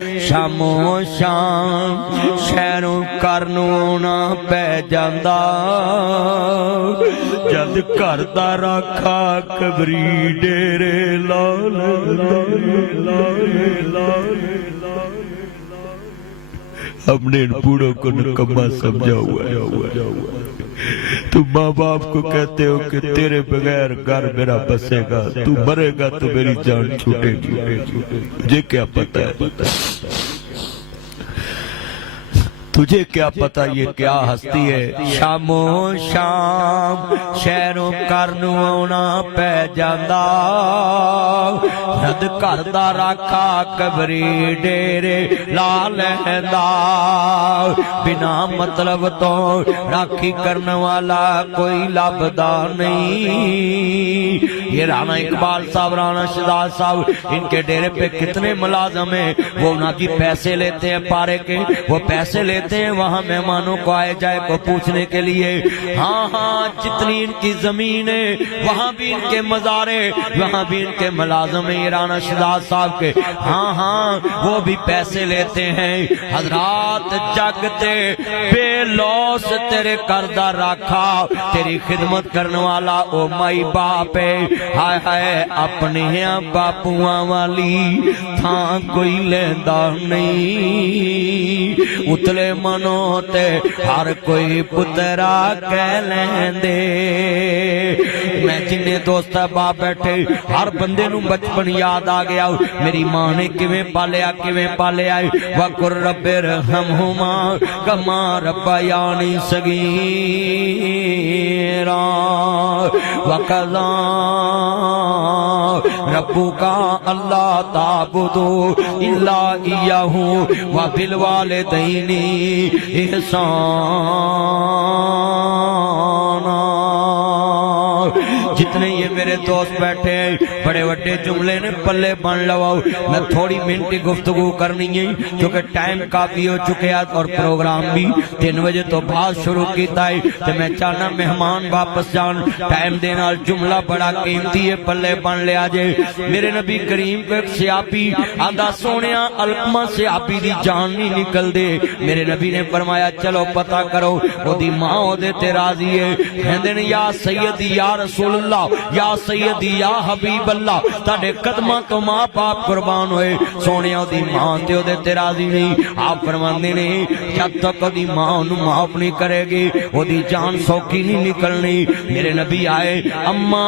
शामो शाम शहरों करनों ना पै जांदा जद घर दा राखा कबरी डेरे ला हमने इन बूढ़ों को निकम्मा समझा हुआ है। तुम माँ बाप को कहते हो कि तेरे बगैर घर मेरा बसेगा, तू मरेगा तो मेरी जान छूटेगी। मुझे क्या पता है, तुझे क्या पता ये क्या हस्ती है। शामो शाम शहरों करनों आना पै जांदा रद घर दा राखा कबरी डेरे ला लैंदा। बिना मतलब तो राखी करने वाला कोई लभदा नहीं। ये राणा इकबाल साहब, राणा शहजाद साहब, इनके डेरे पे कितने मुलाजम हैं। वो ना की पैसे लेते हैं पारे के, वो पैसे लेते हैं वहां मेहमानों को आए जाए को पूछने के लिए। हाँ हाँ, जितनी इनकी जमीन है वहां भी इनके मजारे, वहां भी इनके मुलाजम है राणा शहजाद साहब के। हाँ हाँ, वो भी पैसे लेते हैं। हजरात जगते बेलौस तेरे करदा राखा, तेरी खिदमत करने वाला ओ माई बाप है। हाय हाय, अपने बापुआ वाली थां कोई लेंदा नहीं। उतले मनो ते हर कोई पुतरा कह लेंदे। मैं जिन्ने दोस्त बाप बैठे हर बंदे नू बचपन याद आ गया। मेरी मां ने किवें पालिया किवें पालिया। वकुर रब्बिर हमहुमा कमा रब्बयानी सगीरा वकज़ा रब्बुका अल्लाह ताबुदू इल्ला इय्याहू व बिल वालिदैनी ihsana। जितने ये मेरे दोस्त बैठे हैं बड़े बड़े जुमले ने पल्ले बन लवाओ। मैं थोड़ी मिनट गुफ्तगू करनी है क्योंकि टाइम काफी हो चुके हैं और प्रोग्राम भी 3 बजे तो बाद शुरू किया है। तो मैं चाहना मेहमान वापस जान, टाइम देना जुमला बड़ा कीमती है, पल्ले बन लिया जे। मेरे नबी करीम को एक सियापी आंदा सोने अलकमा सियापी दी जान नहीं निकल दे। मेरे नबी ने फरमाया चलो पता करो ओदी मां ओदे ते राजी है। कहंदे ने या सैयदी या रसूल अल्लाह या सैयदी या हबीब अल्लाह, ताडे कदमां तो मां बाप कुर्बान होए, सोने ओदी मां ते ओदे ते राजी नहीं। आप फरमांदे ने जब तक ओदी मां ओनू माफ नहीं करेगी ओदी जान सौखी नहीं निकलनी। मेरे नबी आए, अम्मा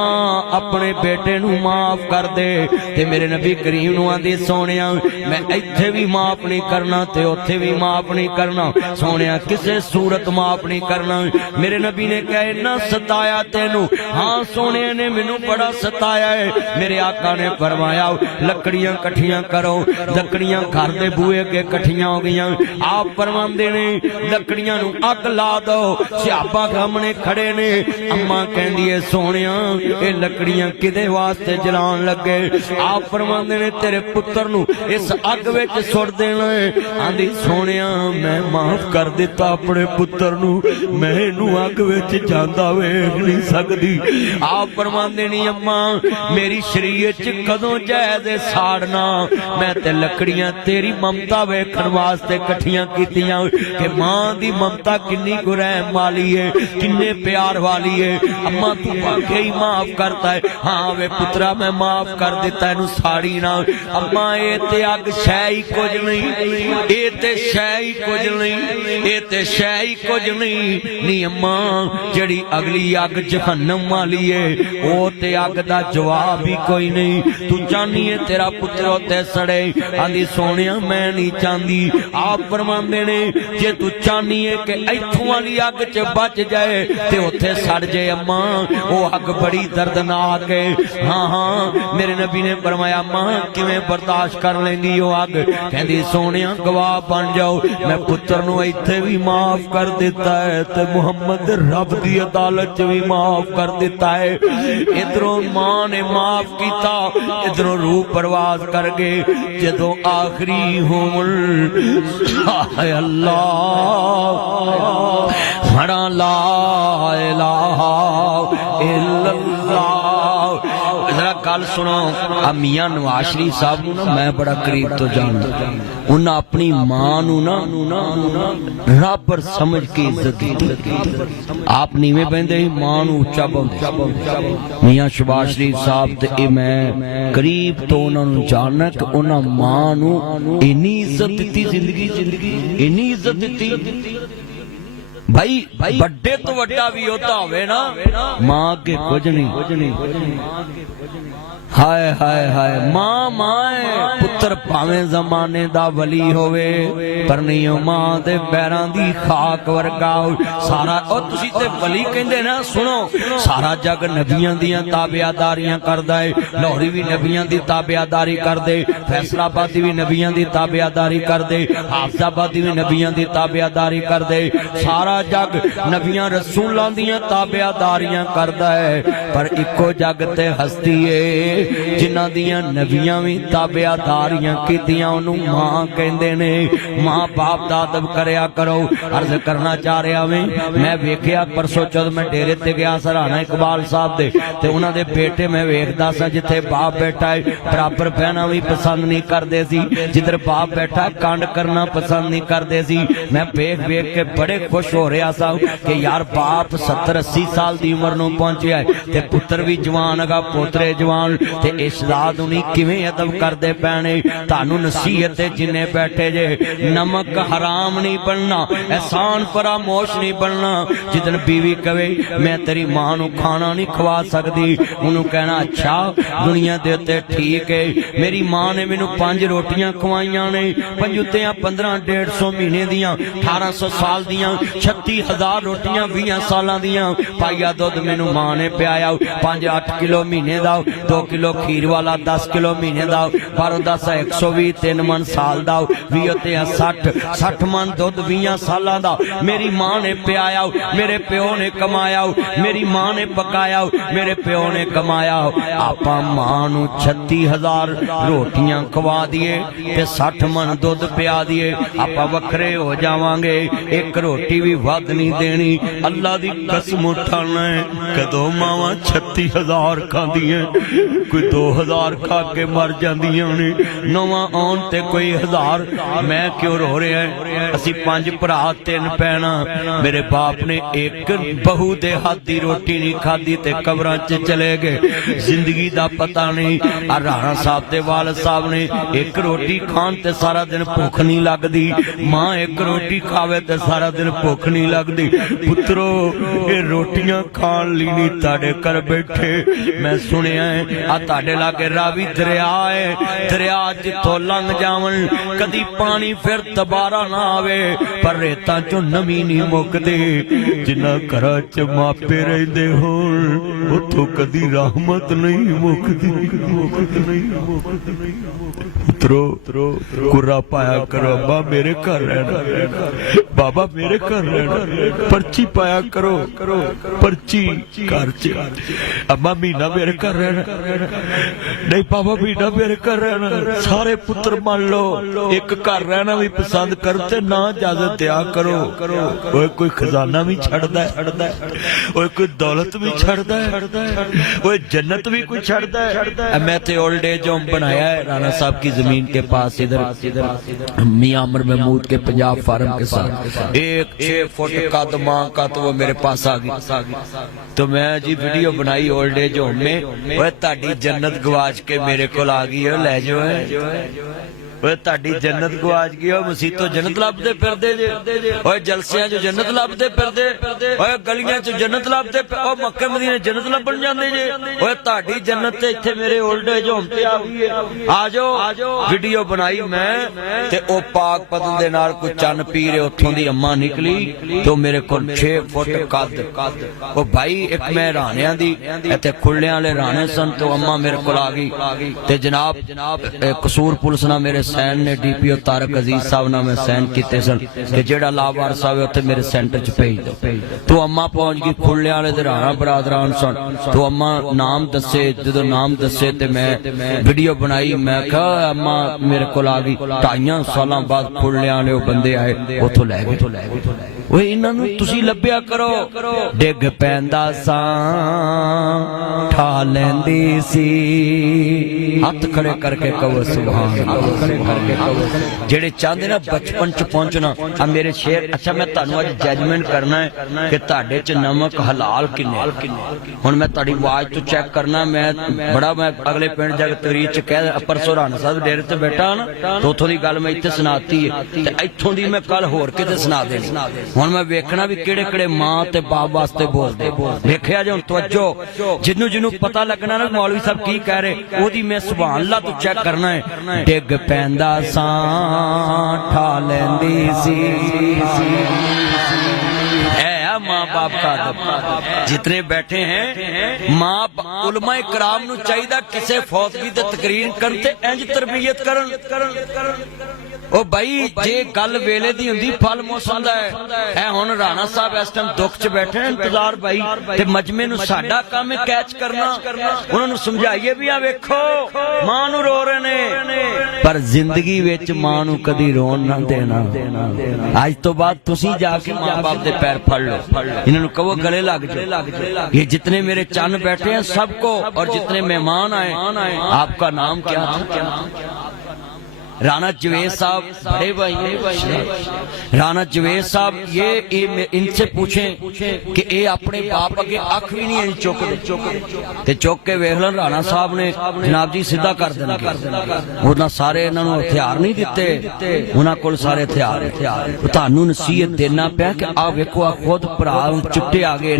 अपने बेटे नू माफ कर दे। ते मेरे नबी करीम नू आंदी सोनिया मैं इत्थे भी माफ नहीं करना ते उत्थे भी माफ नहीं करना, सोनिया किसे सूरत माफ नहीं करना। मेरे नबी ने कहा इन्ना सताया तेनू? हाँ सोने ने मैनू बड़ा सताया है। मेरे आका ने फरमाया लकड़ियां कट्ठियां करो। लकड़ियां घर दे बूहे अगे कट्ठियां हो गईयां। आप फरमांदे ने लकड़ियां नू अग ला दो। सियापा सामने खड़े ने। अम्मा कहंदी है सोनिया ये लकड़ियां किदे वास्ते जलान लगे? आप फरमांदे ने तेरे पुत्र नू इस अग विच सुट देना है। आंदी सोनिया मैं माफ कर दिता अपने पुत्र नू, मैं इनू अग विच जांदा वेख नहीं सकदी। आप फरमांदे नहीं अम्मा मेरी शरीयत च कदों जायज़ साड़ना? मैं ते लकड़ियां तेरी ममता वेखण वास्ते कट्ठियां कीतियां कि मां दी ममता किन्नी गुरैम वाली है, किन्ने प्यार वाली है। अम्मा तू वाकई माफ करता है? हाँ वे पुत्रा मैं माफ कर दिता, इनू साड़ी ना। अम्मा ये ते अग शै ही कुछ नहीं, ये ते शै ही कुछ नहीं, ये ते शै ही कुछ नहीं। नी अम्मा जड़ी अगली अग जहन्नम वाली है ओ ते अग दा जवाब ही कोई नहीं। तू चाहनी है तेरा पुत्र उत्ते सड़े? आंदी सोनिया मैं नहीं चाहती। आप फरमांदे ने जे तू चाहनी है कि इत्थों वाली अग च बच जाए ते उत्थे सड़ जाए अम्मा, वो अग बड़ी दर्दनाक है। हाँ हाँ, मेरे नबी ने फरमाया मां किवें बर्दाश्त कर लेंगी वो अग? कहंदी सोनिया गवाह बन जाओ मैं पुत्र नू इत्थे भी माफ कर दिता है ते मुहम्मद रब दी अदालत च भी माफ कर दिता है। इधरों मां ने माफ किया, इधरों रूह परवाज कर गए। जदों आखिरी होमल अल्लाह फड़ा ला इलाहा इल्लल्लाह। जरा गल सुनो आ मियां नवाज शरीफ साहब नूं ना मैं बड़ा करीब तो जानदा उन्हां अपनी मां नूं ना रब समझ के इज्जत दी आप नीवें बहिंदे ही मां नूं उच्चा बोलदे मियां शहबाज शरीफ साहब ते ए मैं करीब तो उन्हां नूं जानना कि उन्हां मां नूं इन्नी इज्जत दित्ती जिंदगी इन्नी इज्जत दित्ती भाई बड़े तो वड्डा भी होता होवे ना मां के कुछ नहीं हाय हाय हाय मां है पुत्र भावें जमाने दा वली होवे पर नहीं मां दे पैरां दी खाक वर्गा सारा और तुसी ते वली कहंदे ना सुनो सारा जग नबियां दियां ताबियादारियां करदा है लाहौरी भी नबियां दी ताबियादारी करदे फैसलाबादी भी नबियां दी ताबियादारी करदे हाफिजाबादी भी नबियां दी ताबियादारी करदे सारा जग नबियां रसूलां दियां ताबियादारियां करदा है पर इको जग ते हस्ती है जिन्हां दियां नबियां भी ताबियादारियां कीतियां ओनू मां कहंदे ने मां बाप दा अदब करया करो अर्ज करना चाह रहा मैं वेखिया परसों जद मैं डेरे ते गया सराहना इकबाल साहब दे ते उन्हां दे बेटे मैं वेखदा सा जिथे बाप बैठा है बराबर बहना भी पसंद नहीं करदे सी जिधर बाप बैठा कांड करना पसंद नहीं करदे सी मैं वेख के बड़े खुश हो रहा सा कि यार बाप 70-80 साल दी उम्र नूं पहुंचिया है ते पुत्र भी जवान हैगा पोतरे जवान ते इशदाद उन्हीं किवें अदब करदे पैणे तानू नसीहत जिन्ने बैठे जे नमक हराम नहीं बनना एहसान फरामोश नहीं बनना जिदन बीवी कवे मैं तेरी मां नू खाना नहीं खवा सकदी उन्होंने कहना अच्छा दुनिया दे उत्ते ठीक है मेरी मां ने मैनू 5 रोटियां खवाइयां ने पंजुत्तियां 1500 महीने दियां 1800 साल दियां 36,000 रोटियां 20 सालां दियां पाइया दुध मैनू मां ने पियाया 5-8 किलो महीने दा 2 किलो खीर वाला 10 किलो महीने दा 12-10 120 3 मन साल दा 20-60 मन दुध 20 सालां दा मेरी मां ने पियाया मेरे प्यो ने कमाया मेरी मां ने पकाया मेरे प्यो ने कमाया आपा मां नू 36,000 रोटियां खवा दिए ते 60 मन दुध पिया दिए आपा वखरे हो जावांगे एक रोटी भी वध नहीं देनी अल्लाह दी कसम उठाना है कदों मावां 36,000 खांदियां कोई 2000 खा के मर जांदियां ने नवा आउण ते कोई 1000 मैं क्यों रो रहा है असी 5 भरा 3 भैणां मेरे बाप ने एक बहू दे हाथ दी रोटी नहीं खाधी ते कब्रां च चले गए जिंदगी दा पता नहीं आ राणा साहब दे वालिद साहब ने एक रोटी खान ते सारा दिन भुख नहीं लगदी मां एक रोटी खावे ते सारा दिन भुख नहीं लगदी पुत्रो ये रोटियां खान ली नहीं ताड़े कर बैठे मैं सुनिया है आ ताड़े लागे रावी दरिया है दरिया जिथों लंघ जावन कदी पानी फिर दोबारा ना आवे पर रेतां चों नमी नहीं मुकदी जिन्हां घरां च मापे रहिंदे होण उत्थों कदी रहमत नहीं मुकदी पुत्रो कुरा पाया करो अब्बा मेरे घर रहना बाबा मेरे घर रहना पर्ची पाया करो पर्ची घर च अम्मा महीना मेरे घर रहना नहीं बाबा महीना मेरे घर रहना सारे पुत्र मान लो एक घर रहना भी पसंद करते ना इजाजत दिया करो ओए कोई खजाना भी छड़दा है ओए कोई दौलत भी छड़दा है ओए जन्नत भी कोई छड़दा है मैं ते ओल्ड एज होम बनाया है राणा साहब की जमीन के पास इधर मियां अमर महमूद के पंजाब फार्म के साथ एक 6 फुट कद मां का तो वो मेरे पास आ गई तो मैं जी वीडियो बनाई ओल्ड एज होम में ओए ताड़ी जन्नत गवाच के मेरे को आ गई है ले जो है ताड़ी जन्नत गवाच गई मसीह तो जन्नत लभदे फिरदे जे ओए जलसियां जो जन्नत लभदे फिरदे ओए गलियां च जन्नत लभदे ओ मक्के मदीने जन्नत लभण जांदे जे ओए ताड़ी जन्नत ते इत्थे मेरे ओल्ड एज होम ते आ गई है आ जाओ वीडियो बनाई मैं ते ओ पाक पतन दे नाल कोई चन्न पीर उत्थों दी अम्मा निकली तो मेरे को 6 फुट कद ओ भाई एक मैं राणियां दी इत्थे खुल्लियां वाले राणे सन तो अम्मा मेरे को आ गई ते जनाब कसूर पुलिस ना मेरे सैन ने DPO तारक अजीज साहब नाल मैं सैन कीते सन कि जेड़ा लावार साहब है उत्थे मेरे सेंटर च भेज दो। तो अम्मा पहुंच गई खुले वाले ते राणा बरादरान सन। तो अम्मा नाम दसे, जदों नाम दसे ते मैं वीडियो बनाई। मैं कहा अम्मा मेरे कोल आ गई। 2.5 सालां बाद खुले वाले बंदे आए उथों लै गए। ओए इन्हां नूं तुसीं लभ्या करो। डिग पैंदा सां ठा लैंदी सी। हाथ खड़े करके कहो सुभान अल्लाह। जेड़े चाहते ना बचपन च पहुंचना, अब मेरे शेर अच्छा मैं तुहानू अज जजमेंट करना है कि तुहाडे च नमक हलाल किन्ने। हुण मैं तुहाडी आवाज तो चेक करना। मैं अगले पिंड जाके तकरीर च कह परसों राणा साहब डेरे ते बैठा ना तो उथों दी गल मैं इत्थे सुनाती है ते इत्थों दी मैं कल होर किते सुना देनी। हुण मैं वेखना भी किहड़े किहड़े मां ते बाप वास्ते बोलदे। वेखिया जे हुण तवज्जो जिन्नू जिन्नू पता लगना ना मौलवी साहब की कह रहे ओदी मैं सुभान अल्लाह तो चेक करना है। डिग पैंदा सां ठा लैंदी सी। माँ बाप का अदब जितने बैठे हैं माँ उलमा इकराम नू चाहिदा किसे फौतगी ते तकरीर करन ते इंज तरबियत करन। ओ भाई जे गल वेले दी हुंदी फल मौसम दा है। ए हुण राणा साहब इस टाइम दुख च बैठे हैं इंतजार भाई ते मजमे नू साडा काम है कैच करना। उन्हां नू समझाइए भी आ वेखो मां नू रो रहे ने पर जिंदगी विच मां नू कदी रोन ना देना। आज तो बाद तुसी जाके मां बाप दे पैर फड़ लो, इन्होंने कहो गले लग जाओ। ये जितने मेरे चंद बैठे हैं सबको और जितने मेहमान आए आपका नाम क्या था? राणा जवेद साहब बड़े भाई राणा जवेद साहब ये इनसे पूछें कि ये अपने बाप अगे अख भी नहीं चुकते चुक के वेख लन। राणा साहब ने जनाब जी सीधा कर देना। उन्होंने सारे इन्होंने हथियार नहीं दिते, उन्होंने कोल सारे हथियार तुहानू नसीहत देना पिया कि आ वेखो आ खुद भरा चुट्टे आ गए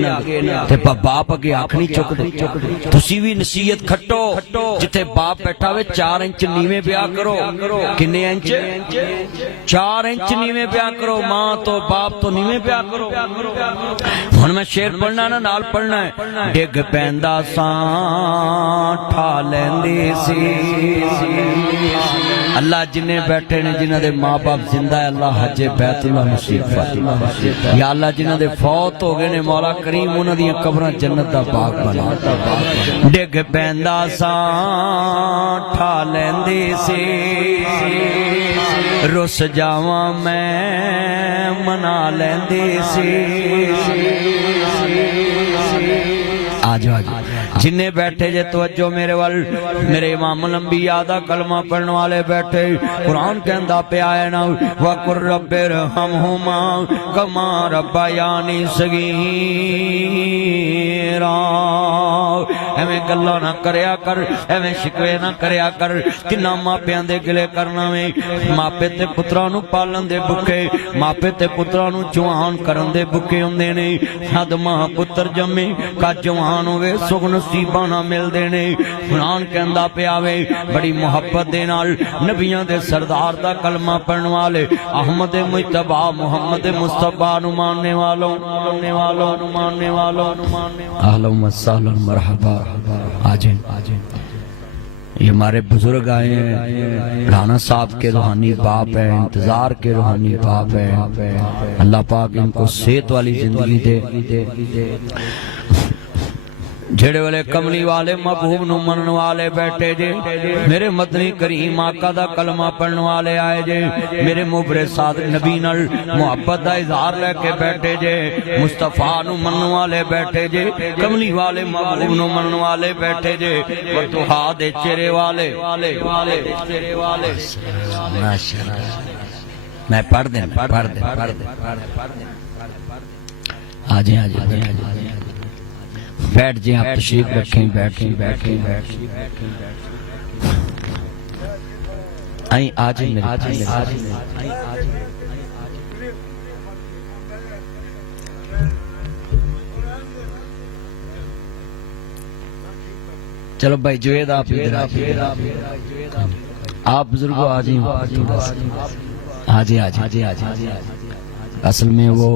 ते बाप अगे अख नहीं चुकते। तुसी भी नसीहत खट्टो जिथे बाप बैठा हुए 4 इंच नीवें ब्याह करो। किन्ने इंच? 4 इंच नीवें ब्याह करो। मां तो बाप तो नीवें ब्याह करो। हुण मैं शेर पढ़ना ना नाल पढ़ना है। डिग पैंदा सां ठा लैंदी सी। अल्लाह जिन्ने बैठे ने जिन्हां दे मां बाप जिंदा है अल्लाह हजे बैतुल्लाह नसीब फरमा। या अल्लाह जिन्हां दे फौत हो गए ने मौला करीम उन्हां दी कब्रां जन्नत दा बाग बना। डिग पैंदा सां ठा लैंदी सी। रुस जावा मैं मना लैंदी सी। आज जिन्ने बैठे जे तवज्जो मेरे वाल मेरे इमाम लंबिया दा कलमा पढ़ने वाले बैठे कुरान कहंदा पिया है ना वकुर रब्बिरहमहुमा कमा रब्बयानी सगीरा। एवें गल्ला ना करया कर, एवें शिकवे ना करया कर। किन्ना मापियां दे गिले करना वे। मापे ते पुत्रां नू पालन दे भुखे, मापे ते पुत्रां नू जवान करन दे भुखे हुंदे ने। हद मां पुत्र जम्मे का जवान होवे सुख नसीबां ना मिलदे ने। कुरान कहंदा पिया वे बड़ी मुहब्बत दे नाल नबियां दे सरदार दा कलमा पढ़न वाले अहमद मुजतबा मुहम्मद मुस्तफा नु मानने वालों अहलन व सहलन मरहबा। आजे ये हमारे बुजुर्ग आए हैं। राणा साहब के रूहानी बाप है, इंतजार के रूहानी बाप है। अल्लाह पाक इनको सेहत वाली जिंदगी दे। जेड़े वाले कमली वाले महबूब नू मनन वाले बैठे जे मेरे मदनी करीम आका दा कलमा पढ़न वाले आए जे। मेरे मुबरे सादिक नबी नाल मुहब्बत दा इजहार लेके बैठे जे। मुस्तफा नू मनन वाले बैठे जे, कमली वाले महबूब नू मनन वाले बैठे जे। वतुहा दे चेहरे वाले मैं पढ़ दे आजे बैठ जी आप तशरीफ रखें। बैठ आई आज चलो भाई जुएद आप इधर आप बुजुर्गो आ जाइए। असल में वो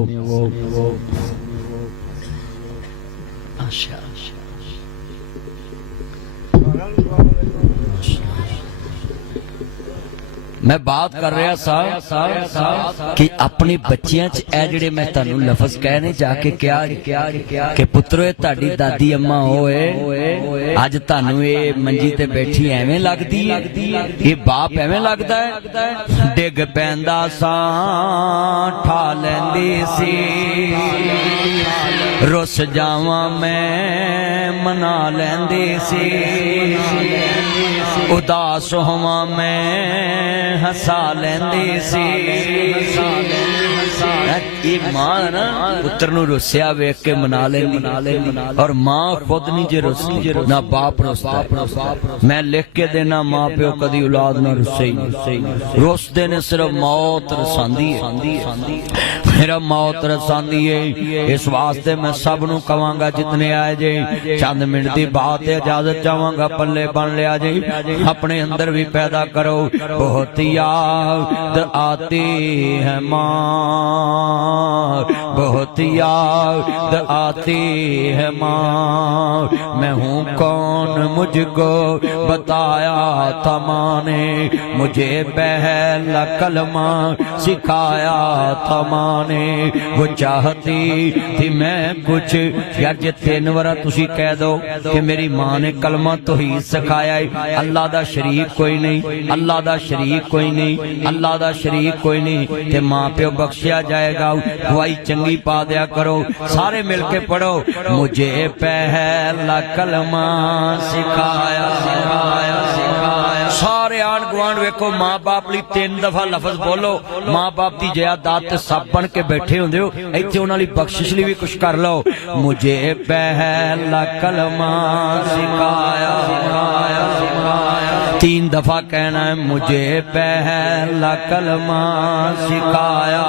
मैं बात कर रहा सा कि अपने बच्चियां च ए जिहड़े मैं तुहानू लफज कहने जाके क्या कि पुत्रो ये तुहाडी दादी अम्मा होए अज तुहानू ये मंजी ते बैठी एवें लगदी है, ये बाप एवें लगदा है। डिग पैंदा सा ठा लैंदी सी, रुस जावां मैं मना लैंदी सी, उदास होवां मैं हसा लैंदी सी। एक मां ना पुत्र नू रुसिया वेख के मना लेंदी, और मां खुद नहीं जे रुसदी ना बाप रुसदा। मैं लिख के देना मां प्यो कदी औलाद ना रुसे ही, रुसदे ने सिर्फ मौत रसांदी है, मेरा मौत रसांदी है। इस वास्ते मैं सब नू कवांगा जितने आए जे चंद मिनट दी बात है, इजाजत चाहांगा पल्ले बन लिया जे, अपने अंदर भी पैदा करो। बहुत याद आती है माँ, बहुत याद आती है माँ, मैं हूँ कौन मुझको बताया था माँ ने, मुझे पहला कलमा सिखाया था माँ ने। वो चाहती थी मैं कुछ यार जे 3 बार तुसी कह दो कि मेरी माँ ने कलमा तो ही सिखाया है। अल्लाह दा शरीक कोई नहीं, अल्लाह दा शरीक कोई नहीं, अल्लाह दा शरीक कोई नहीं, ते माँ प्यो बख्शिया जाएगा। दुआई चंगी पा दिया करो, सारे मिलके पढ़ो। मुझे पहला कलमा सिखाया सिखाया सिखाया। सारे आन गुआंढ वेखो मां बाप लई 3 दफा लफज बोलो। मां बाप दी जायदाद ते सब बन के बैठे होंदे हो, इत्थे उन्हां लई बख्शिश लई भी कुछ कर लो। मुझे पहला कलमा सिखाया सिखाया सिखाया। 3 दफा कहना है मुझे पहला कलमा सिखाया।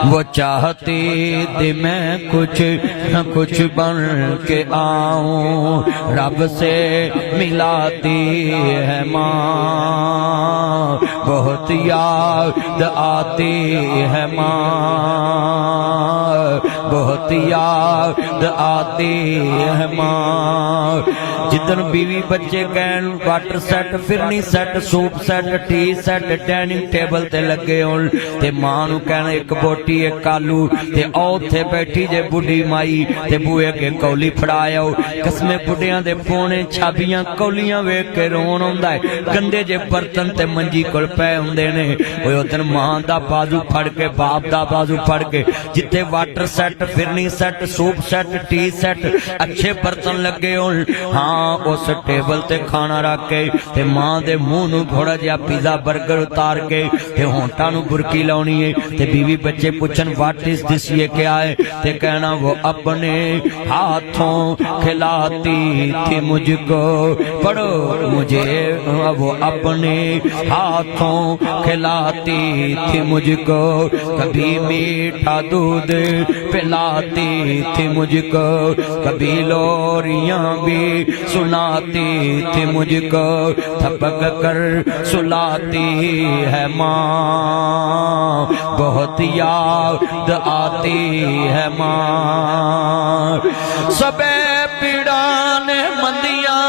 वो चाहती थी मैं कुछ न कुछ बन के आऊं, रब से मिलाती है माँ, बहुत याद आती है माँ, बहुत याद आती है माँ। जिदन बीवी बच्चे कहन water set, phirni set, soup set, T set, dining table ते लगे होन, ते मां नू कहना एक बोटी एक आलू, ते उत्थे बैठी जे बुढ़ी माई ते बूहे अगे कौली फड़ाया। कसमे बुढ़ियां दे पोने छाबियां कौलियां वेख के रोन आउंदा है। गंदे जे बर्तन ते मंजी कोल पए हुंदे ने, ओए उधर मां दा बाजू फड़ के बाप दा बाजू फड़ के, जिथे water set, phirni set, soup set, T set, अच्छे बर्तन लगे होन, हाँ उस टेबल ते खाना रख के ते मां दे मुंह नू थोड़ा जिहा पिज़्ज़ा बर्गर उतार के ते होंठा नू बुरकी लाउणी है, ते बीवी बच्चे पूछन व्हाट इज दिस, ये क्या है, ते कहना वो अपने हाथों खिलाती थी मुझको। पढ़ो मुझे, वो अपने हाथों खिलाती थी मुझको, कभी मीठा दूध पिलाती थी मुझको, कभी लोरियां भी सुनाती थी मुझको, थपक कर सुलाती है माँ, बहुत याद आती है माँ। सबे पीड़ा ने मंदियां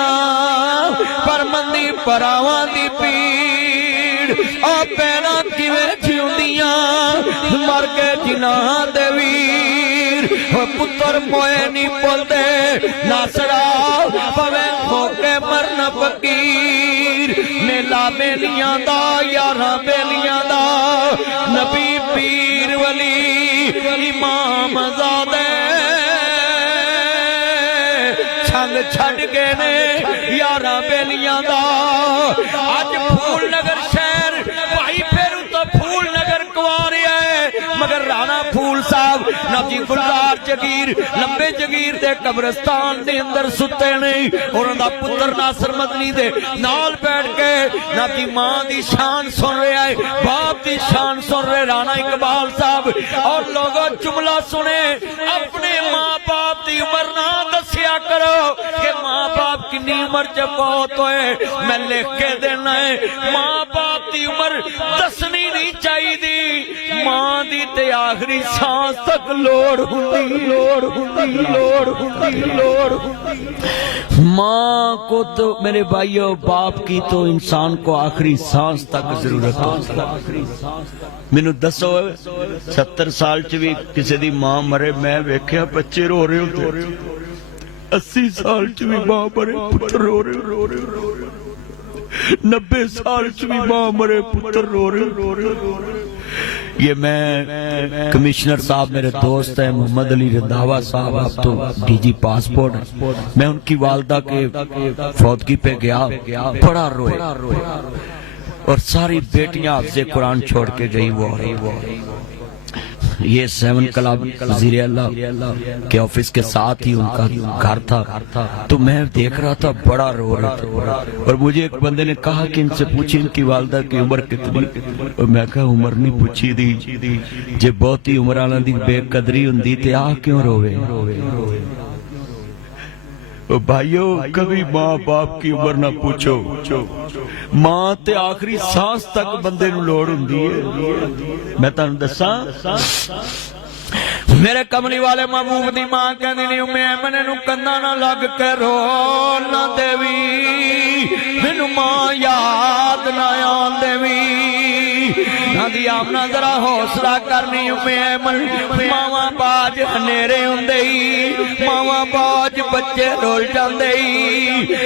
पर मंदी परावां दी पीड़, आ पैना किवें जिउंदियां मर के जिन्हां दे वीर। पुत्र मोए नी बोलदे नासड़ा पवे होके मरन फकीर, मेला बेलियां दा यारां बेलियां दा, नबी पीर वली इमाम ज़ादे छंग छड़ गए ने यारां बेलियां दा। अज फूल नगर शहर भाई फेरू तो फूल नगर कुआरिया है, मगर राणा फूल साहब नबी गुलजार जगीर लंबे जगीर दे कब्रिस्तान दे अंदर सुते नहीं, और उनदा पुत्र नासर मदनी दे नाल बैठ के नबी मां दी शान सुन रहा है, बाप दी शान सुन रहे राणा इकबाल साहब। और लोगों जुमला सुने, अपने मां बाप दी उम्र ना दसिया करो कि मां बाप कितनी उम्र च बहुत होए, मैं लिख के देना है। मां बाप दी उम्र दसनी नहीं चाहिए, मां दी तैयारी آخری سانس تک لوڑ ہوندی ماں کو تو میرے بھائیو باپ کی تو انسان کو آخری سانس تک ضرورت ہوتی مینوں دسو 70 سال چ بھی کسی دی ماں مرے میں ویکھیا بچے رو رہے ہوندے 80 سال چ بھی ماں مرے پتر رو رہے 90 سال چ بھی ماں مرے پتر رو رہے یہ میں کمشنر صاحب میرے دوست ہیں محمد علی رنداوا صاحب آپ تو ڈی جی پاسپورٹ میں ان کی والدہ کے فوتگی پہ گیا بڑا روئے اور ساری بیٹیاں حافظ قرآن چھوڑ کے گئی وہ یہ 7 کلب وزیر اللہ کے آفس کے ساتھ ہی ان کا گھر تھا تو میں دیکھ رہا تھا بڑا رو رہا تھا اور مجھے ایک بندے نے کہا کہ ان سے پوچھی ان کی والدہ کی عمر کتنی اور میں کہا عمر نہیں پوچھی دی جے بہت ہی عمر آنا دی بے قدری ہوندی تے آ کیوں روے بھائیو کبھی ماں باپ کی عمر نہ پوچھو ماں تے آخری سانس تک بندے نو لوڑ ہوندی ہے میں تانوں دساں میرے کملی والے محبوب دی ماں کہندی نہیں امی ایمن نو کندا نہ لگ کے رو نہ دیوی مینوں ماں یاد نہ آن دیوی نہ دی آمنا ذرا حوصلہ کرنی امی ایمن ماواں باج ہنیرے ہوندے ماواں باج بچے رول جاندے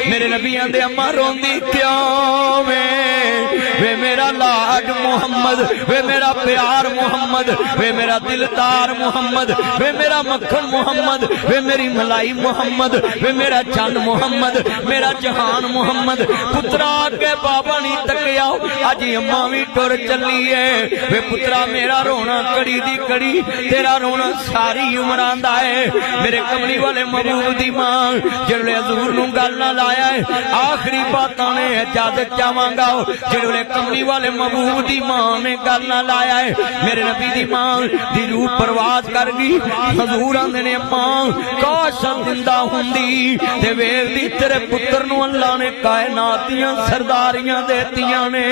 میرے نبیاں دے اماں روندی کیوں وے میرا لاڈ محمد وے میرا پیار محمد وے میرا دلدار محمد وے میرا مکھن محمد وے میری ملائی محمد وے میرا چند محمد میرا جہان محمد پترا کے بابا نہیں تکیا آج اماں بھی ٹر چلی ہے وے پترا میرا رونا کڑی دی کڑی تیرا رونا ساری عمران دا ہے میرے کملی والے محبوب دی ماں جڑے حضور نو گل نہ لایا ہے آخری باتاں نے اجازت چاواں گا جڑے کملی والے محبوب دی ماں نے گل نہ لایا ہے میرے نبی دی ماں دی روح پرواز کر گئی حضور آندے نے ماں کاش زندہ ہوندی تے ویکھ دی تیرے پتر نو اللہ نے کائنات دیاں سرداریاں دیتیاں نے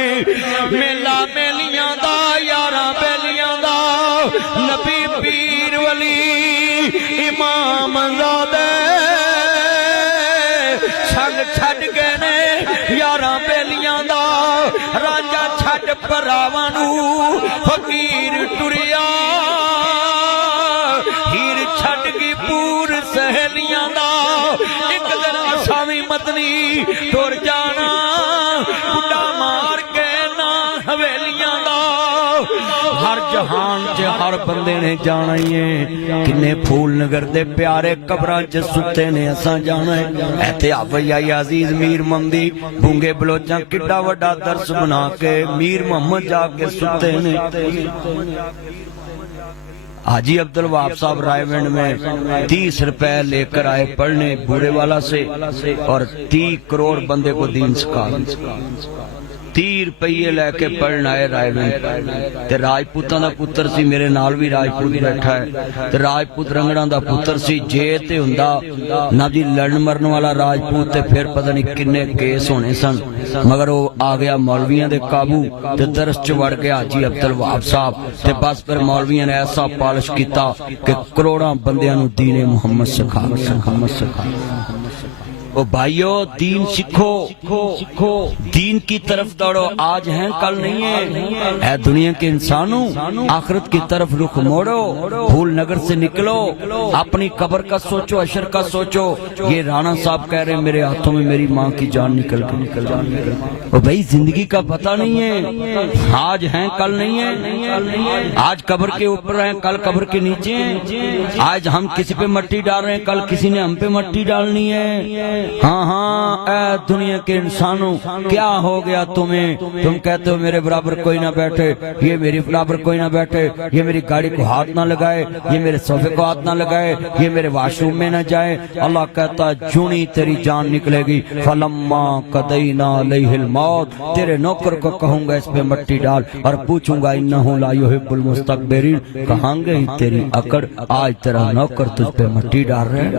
میلا میلیاں دا یاراں بیلیاں دا نبی پیر ولی امام زادے سنگ چھڈ گئے نے یاراں بیلیاں دا راجا چھڈ پراواں نو فقیر ٹریا ہیر چھڈ گئی پور سہیلیاں دا ایک دن اساوی مدنی ٹر جانا بڈا مار کے نا حویلیاں دا ہر جہان چ ہر بندے نے جانا ہی ہے کنے پھول نگر دے پیارے قبراں چ ستے نے اساں جانا ہے احتیاط یا عزیز میر ممدی بونگے بلوچاں کڈا وڈا درس بنا کے میر محمد جا کے ستے نے حاجی عبدالوہاب صاحب رائے ونڈ میں 30 روپے لے کر آئے پڑھنے بورے والا سے اور 30 کروڑ بندے کو دین سکھا 30 روپیے لے کے پڑھنا ہے رائے ونڈ تے راجپوتاں دا پتر سی میرے نال بھی راجپوت بیٹھا ہے تے راجپوت رنگڑاں دا پتر سی جے تے ہوندا نہ جی لڑن مرن والا راجپوت تے پھر پتہ نہیں کنے کیس ہونے سن مگر وہ آ گیا مولویاں دے قابو تے درس چ وڑ گیا حاجی عبدالوہاب صاحب تے بس پھر مولویاں نے ایسا پالش کیتا کہ کروڑاں بندیاں نو دین محمد سکھا او بھائیو دین سکھو دین کی طرف دوڑو آج ہیں کل نہیں ہے اے دنیا کے انسانوں آخرت کی طرف رخ موڑو بھول نگر سے نکلو اپنی قبر کا سوچو اشر کا سوچو یہ رانا صاحب کہہ رہے ہیں میرے ہاتھوں میں میری ماں کی جان نکل او بھائی زندگی کا پتہ نہیں ہے آج ہیں کل نہیں ہے آج قبر کے اوپر ہیں کل قبر کے نیچے آج ہم کسی پہ مٹی ڈال رہے ہیں کل کسی نے ہم پہ مٹی ڈالنی ہے ہاں اے دنیا کے انسانوں کیا ہو گیا تمہیں تم کہتے ہو میرے برابر کوئی نہ بیٹھے یہ میری برابر کوئی نہ بیٹھے یہ میری گاڑی کو ہاتھ نہ لگائے یہ میرے صوفے کو ہاتھ نہ لگائے یہ میرے واش روم میں نہ جائے اللہ کہتا جونی تیری جان نکلے گی فلما قضینا علیہ الموت تیرے نوکر کو کہوں گا اس پہ مٹی ڈال اور پوچھوں گا انہو لا یحب المستکبرین کہاں گئی تیری اکڑ آج تیرا نوکر تجھ پہ مٹی ڈال رہے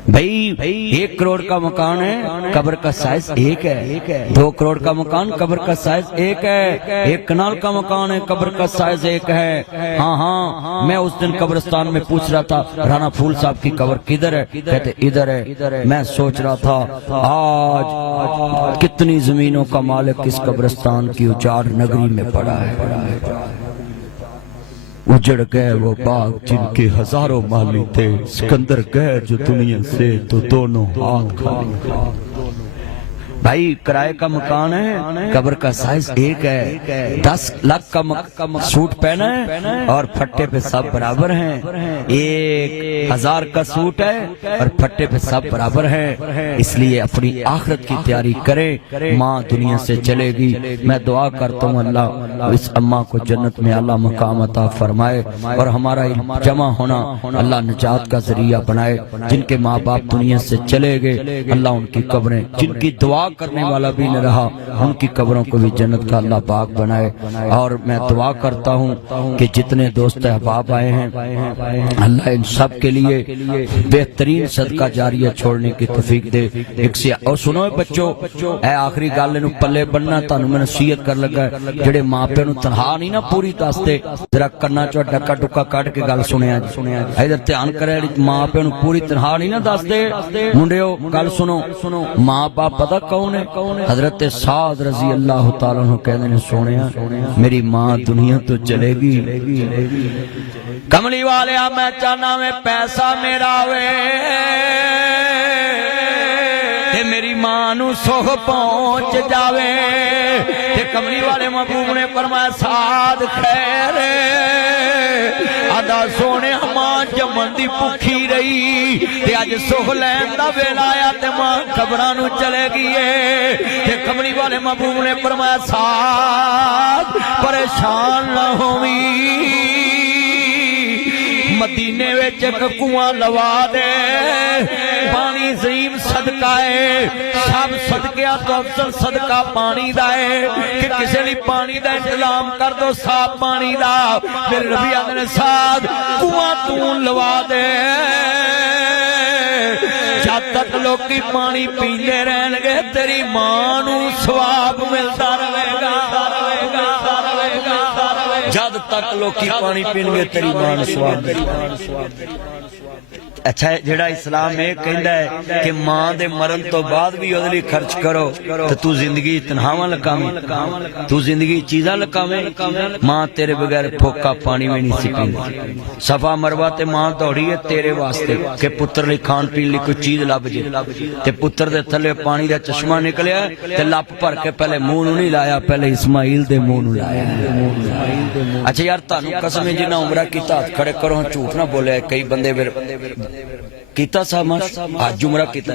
भाई 1 करोड़ का मकान है, कब्र का साइज 1 है। 2 करोड़ का मकान, कब्र का साइज 1 है। 1 कनाल का मकान है, कब्र का साइज 1 है। हाँ हाँ, मैं उस दिन कब्रिस्तान में पूछ रहा था राणा फूल साहब की कब्र किधर है, कहते इधर है। मैं सोच रहा था आज कितनी जमीनों का मालिक इस कब्रिस्तान की उजाड़ नगरी में पड़ा है। उजड़ गए वो बाग जिनके हजारों माली थे, सिकंदर गए जो दुनिया से तो दोनों हाथ खाली। भाई किराए का मकान है, कब्र का साइज 1 है। 10 लाख का सूट पहना है और फट्टे पे सब बराबर हैं। 1000 का सूट है और फट्टे पे सब बराबर हैं। इसलिए अपनी आखिरत की तैयारी करें। माँ दुनिया से चलेगी। मैं दुआ करता हूँ अल्लाह इस अम्मा को जन्नत में अल्लाह मकाम अता फरमाए और हमारा जमा होना अल्लाह निजात का जरिया बनाए। जिनके माँ बाप दुनिया से चले गए अल्लाह उनकी कब्रें, जिनकी दुआ करने वाला भी न रहा उनकी कब्रों को भी जन्नत का अल्लाह पाक बनाए। और मैं दुआ करता हूँ कि जितने दोस्त अहबाब आए हैं अल्लाह इन सब के लिए बेहतरीन सदका जारिया छोड़ने की तौफीक दे। एक से और सुनो बच्चों, ऐ आखिरी गल इनू पल्ले बनना तानू मैं नसीहत कर लगा, जेड़े मां प्यो नू तनहा नहीं ना पूरी दसदे, जरा कन्ना चो डक्का डुक्का कट के गल सुनिया इधर ध्यान करे। मां प्यो नू पूरी तनहा नहीं ना दसदे। मुंडियो गल सुनो, मां बाप पता कौन है? हजरत साद रजी अल्लाह तआला अन्हु कहते हैं सोनिया मेरी मां दुनिया तो चलेगी, कमली वाले मैं चाहना में पैसा मेरा वे ते मेरी मां नू सुख पहुंच जावे। ते कमली वाले महबूब ने फरमाया साद खैर आदा सोने मां जमन दी भुखी रही ते अज सुख लैन दा वेला आया ते मां कब्रां नू चलेगी। ते कमली वाले महबूब ने फरमाया साद परेशान ना होवी, मदीने विच एक कुआं लवा दे, पानी ज़रीम सदका है। सब सदकिया तो अफजल सदका पानी दा है कि किसी ने पानी दा इंतजाम कर दो, साफ पानी दा। मेरे नबी आखदे ने साद कुआं तू लवा दे, जब तक लोकी पानी पींदे रहणगे तेरी मां नू सवाब मिलता रहेगा। जद तक लोकी पानी पीणगे तेरी मां नू सवाब मिलेगा। अच्छा जेड़ा इस्लाम ये कहंदा है कि मां दे मरण तो बाद भी ओदे लई खर्च करो तो तू जिंदगी तनहावां लकावें, तू जिंदगी चीज़ां लकावें। मां तेरे बगैर फोका पानी भी नहीं सी पींदी। सफा मरवा ते मां दौड़ी है तेरे वास्ते कि पुत्र लई खान पीन लई कोई चीज लभ जे। ते पुत्र दे थल्ले पानी दा चश्मा निकलिया ते लप भर के पहले मुंह नूं नहीं लाया, पहले इस्माइल दे मुंह नूं लाया। अच्छा यार तानू कसम है जिन्ना उमरा कीता हथ खड़े करो, झूठ ना बोलिया। कई बंदे कीता साहब अज उमरा कीता,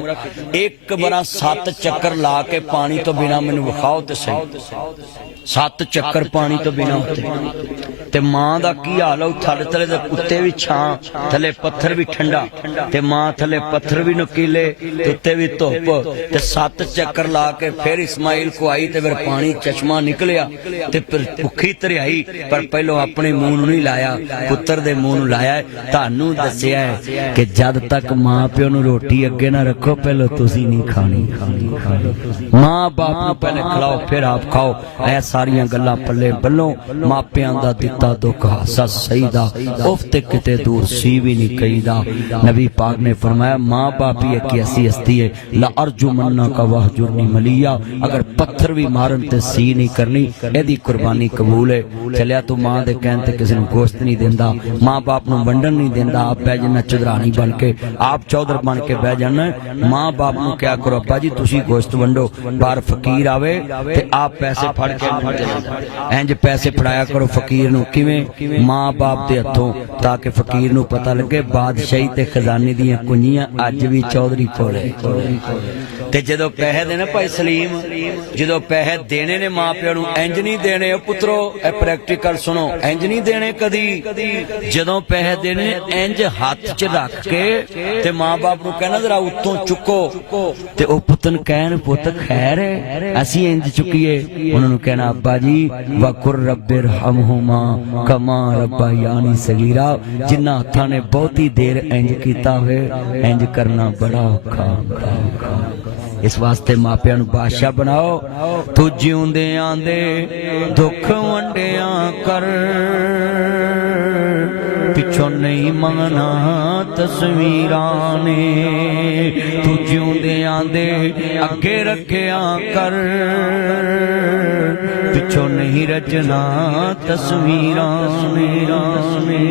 एक बार 7 चक्कर ला के पानी तो बिना मैनू विखाओ तो सही। 7 चक्कर पानी तो बिना होते ते मां दा की हाल है। थले थले दे उत्ते भी छां, थले पत्थर भी ठंडा ते मां थले पत्थर भी नुकीले ते उत्ते भी धुप ते 7 चक्कर ला के फिर इस्माइल को आई ते फिर पानी चश्मा निकलिया ते फिर भुखी तरियाई, पर पहलो अपने मुंह नूं नहीं लाया, पुत्र दे मुंह नूं लाया। तानू दस्सिया है कि जद तक मां प्यो नूं रोटी अगे ना रखो पहलो तुसी नहीं खानी। मां बाप नूं पहले खिलाओ फिर आप खाओ। ऐसा सारियां गल्लां पल्ले बल्लों मापियां दा दिता दुख हासा सही दा उफ ते किते दूर सी भी नहीं कहीदा। नबी पाक ने फरमाया मां बाप ही एक ऐसी हस्ती है ला अर्जु मन्ना का वहजुरनी मलिया, अगर पत्थर भी मारन ते सी नहीं करनी, एदी कुर्बानी कबूल है। चलिया तू मां दे कहन ते किसी नूं गोश्त नहीं देंदा, मां बाप नूं वंडन नहीं देंदा, आप बह जाना चौधरानी बन के, आप चौधर बन के बह जाना। मां बाप नूं क्या करो अब्बा जी तुसी गोश्त वंडो, बाहर फकीर आवे ते आप पैसे फड़ के इंज पैसे फड़ाया करो फकीर नूं। किवें? मां बाप दे हथों, ताकि फकीर नूं पता लगे बादशाही ते खजाने दियां कुंजियां अज भी चौधरी कोल है। ते जदों पैसे देने भाई सलीम, जदों पैसे देने ने मां प्यो नूं इंज नहीं देने। पुत्रो ए प्रैक्टिकल सुनो, इंज नहीं देने कदी। जदों पैसे देने इंज हाथ च रख के ते मां बाप नूं कहना जरा उत्तों चुको, ते ओ पुत्तन कहन पुत्त खैर है असीं इंज चुकीए। उन्हां नूं कहना अब्बा जी वकुर रब्बिरहमहुमा कमा रब्बायानी सगीरा। जिन्हां हत्थां ने बहुती देर इंज कीता होए, इंज करना बड़ा औखा। इस वास्ते मापियां नूं बादशाह बनाओ। तू जिउंदियां दे दुख वंडिया कर, पिछों नहीं मंगना तस्वीरां ने। तू जिउंदियां दे अगे रखिया कर, पिछों नहीं रचना तस्वीरां ने।